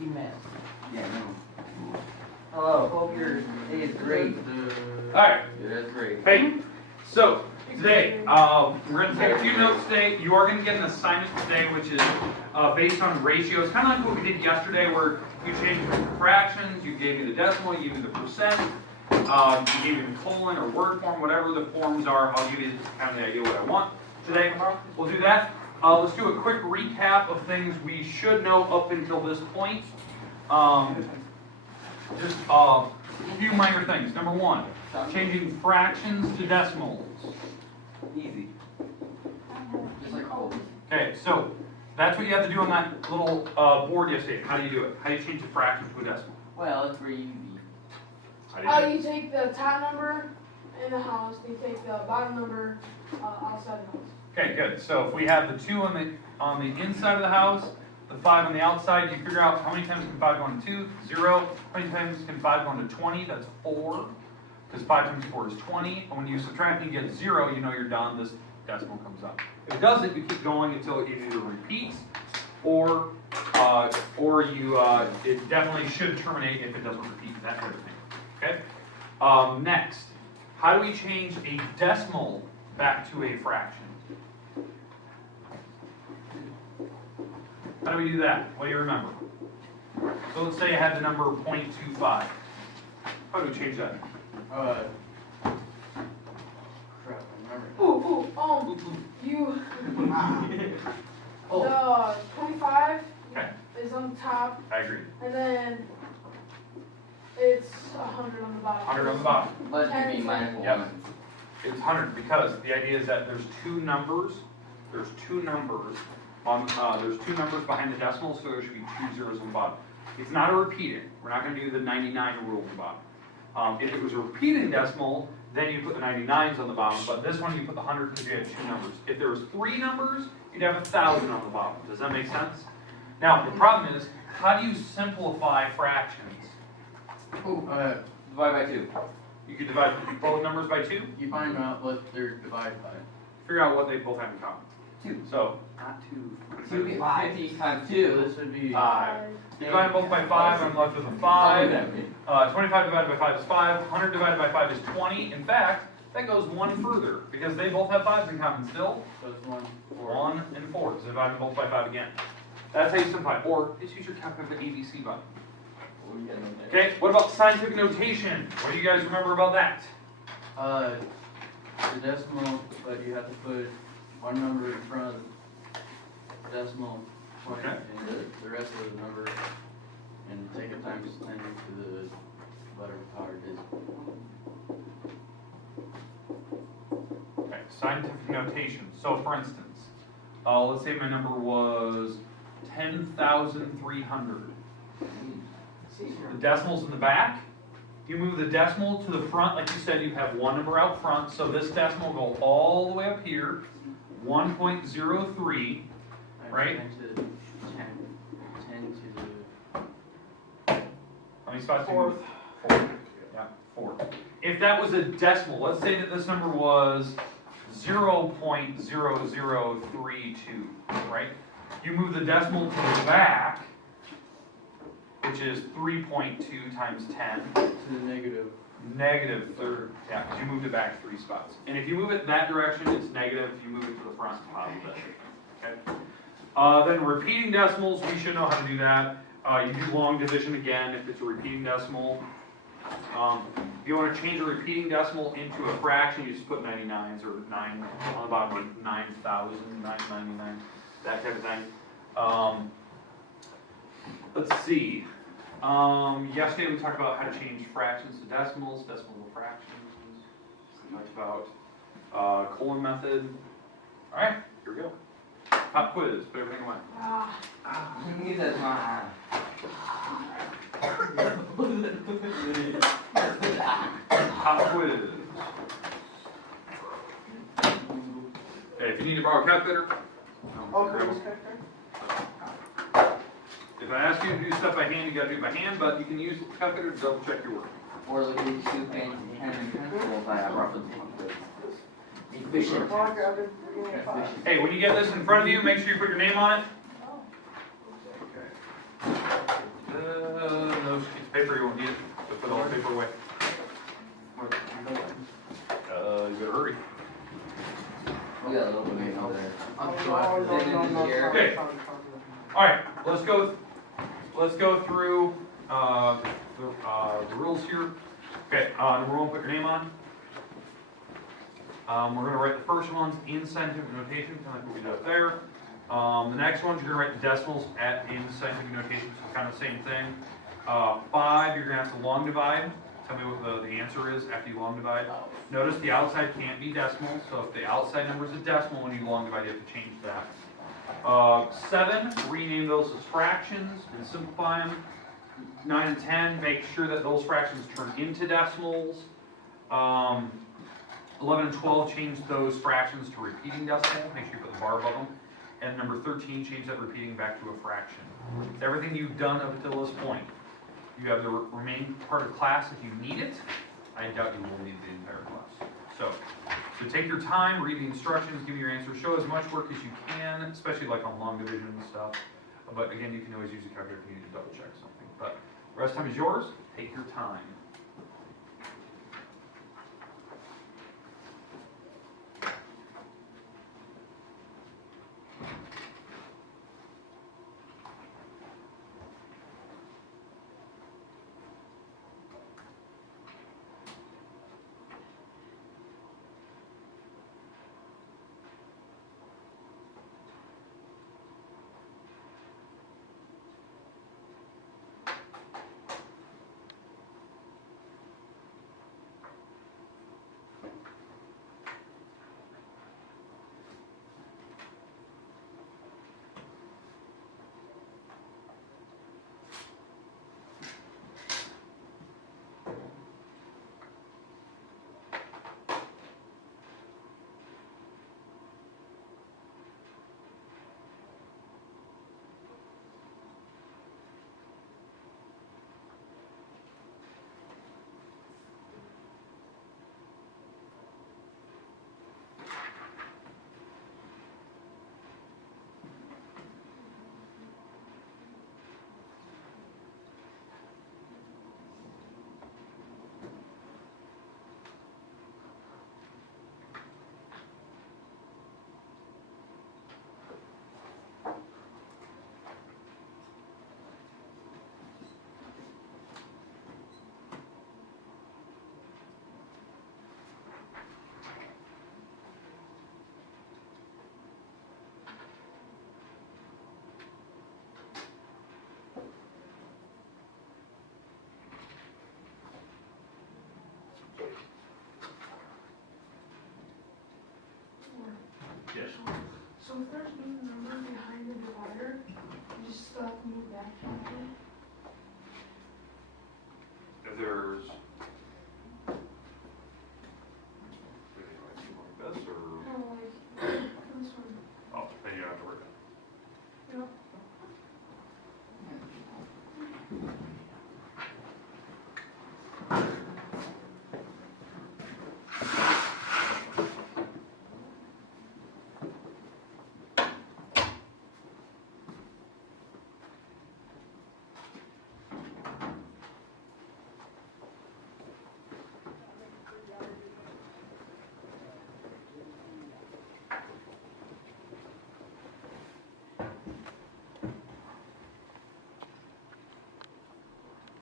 He missed. Yeah, no. Hello, hope your day is great. Alright, Yeah, that's great. hey, so today, we're going to take a few notes today. You are going to get an assignment today, which is based on ratios, kind of like what we did yesterday, where you changed the fractions, you gave me the decimal, you gave me the percent, you gave me the colon or word form, whatever the forms are. I'll give you kind of the idea what I want. Today, we'll do that. Let's do a quick recap of things we should know up until this point. Just a few minor things. Number one, changing fractions to decimals. Easy. Just like always. Okay, so that's what you have to do on that little board yesterday. How do you do it? How do you change the fraction to a decimal? Well, it's pretty easy. How do you do it? You take the top number in the house, you take the bottom number outside the house. Okay, good. So if we have the 2 on the inside of the house, the 5 on the outside, you figure out how many times can 5 go into 2? 0. How many times can 5 go into 20? That's 4. Because 5 times 4 is 20. And when you subtract and you get 0, you know you're done. This decimal comes up. If it doesn't, you keep going until it either repeats or it definitely should terminate if it doesn't repeat, that kind of thing. Okay? Next, how do we change a decimal back to a fraction? How do we do that? What do you remember? So let's say I had the number 0.25. How do we change that? Crap, I remember. You, Oh, the 25 okay, is on the top, I agree. and then it's 100 on the bottom. 100 on the bottom. Let it be minus 1. Yep. It's 100 because the idea is that there's two numbers. There's two numbers behind the decimal, so there should be 2 zeros on the bottom. It's not a repeating. We're not going to do the 99 rule on the bottom. If it was a repeating decimal, then you put the 99s on the bottom, but this one you put the 100 because you had 2 numbers. If there was 3 numbers, you'd have 1,000 on the bottom. Does that make sense? Now, the problem is, how do you simplify fractions? Divide by 2. You could divide both numbers by 2. You find out what they're divided by. Figure out what they both have in common. 2. So, not 2. 50 times 2. This would be 5. You divide both by 5, I'm left with a 5. 25 divided by 5 is 5. 100 divided by 5 is 20. In fact, that goes one further, because they both have 5s in common still. So it's 1, 1 and 4, so divide them both by 5 again. That's how you simplify. Or just use your calculator ABC button. Okay, what about scientific notation? What do you guys remember about that? The decimal, but you have to put one number in front of the decimal point, Okay. and the rest of the number, and take it times 10 to the whatever power it is. Okay, scientific notation. So for instance, let's say my number was 10,300. The decimal's in the back. You move the decimal to the front, like you said, you have one number out front, so this decimal will go all the way up here, 1.03, right? 10 to the... How many spots do you Four. move? 4. Yeah, 4. If that was a decimal, let's say that this number was 0.0032, right? You move the decimal to the back, which is 3.2 times 10. to the negative. Negative third, yeah, because you moved it back 3 spots. And if you move it that direction, it's negative. If you move it to the front, it's positive. Okay. Then repeating decimals, we should know how to do that. You do long division again if it's a repeating decimal. If you want to change a repeating decimal into a fraction, you just put 99s or 9 on the bottom, like 9,000, 999, that type of thing. Let's see. Yesterday we talked about how to change fractions to decimals, decimal to fractions. We talked about colon method. All right, here we go. Pop quiz, put everything away. That's my... Pop quiz. Okay, if you need to borrow a calculator, grab one. If I ask you to do stuff by hand, you gotta do it by hand, but you can use the calculator to double check your work. Or look at these 2 pens and pencils I have roughly. Efficient. Hey, when you get this in front of you, make sure you put your name on it. paper, you won't need it, so put all the paper away. You better hurry. We got a little bit over there. I'm Oh, sure after no, digging no, in no, the air. Okay. Alright, let's go through, the rules here. Okay, number one, put your name on. We're gonna write the first ones in scientific notation, kind of like what we did up there. The next ones, you're gonna write the decimals in scientific notation, so kind of the same thing. 5, you're gonna have to long divide. Tell me what the answer is after you long divide. Notice the outside can't be decimal, so if the outside number is a decimal when you long divide, you have to change that. 7, rename those as fractions and simplify them. 9 and 10, make sure that those fractions turn into decimals. 11 and 12, change those fractions to repeating decimal, make sure you put the bar above them. And number 13, change that repeating back to a fraction. Everything you've done up until this point. You have the remaining part of class if you need it. I doubt you will need the entire class. So take your time, read the instructions, give me your answers, show as much work as you can, especially like on long division and stuff. But again, you can always use a calculator if you need to double check something. But the rest of the time is yours, take your time. Yes. So if there's no number behind the divider, you just still have to move back. If there's